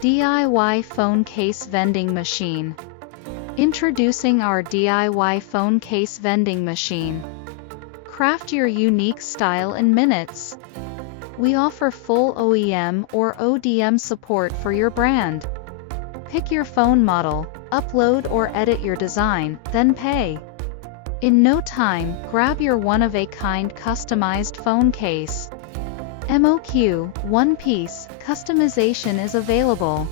DIY phone case vending machine. Introducing our DIY phone case vending machine. Craft your unique style in minutes. We offer full OEM or ODM support for your brand. Pick your phone model, upload or edit your design, then pay. In no time, grab your one-of-a-kind customized phone case. MOQ, one-piece, customization is available.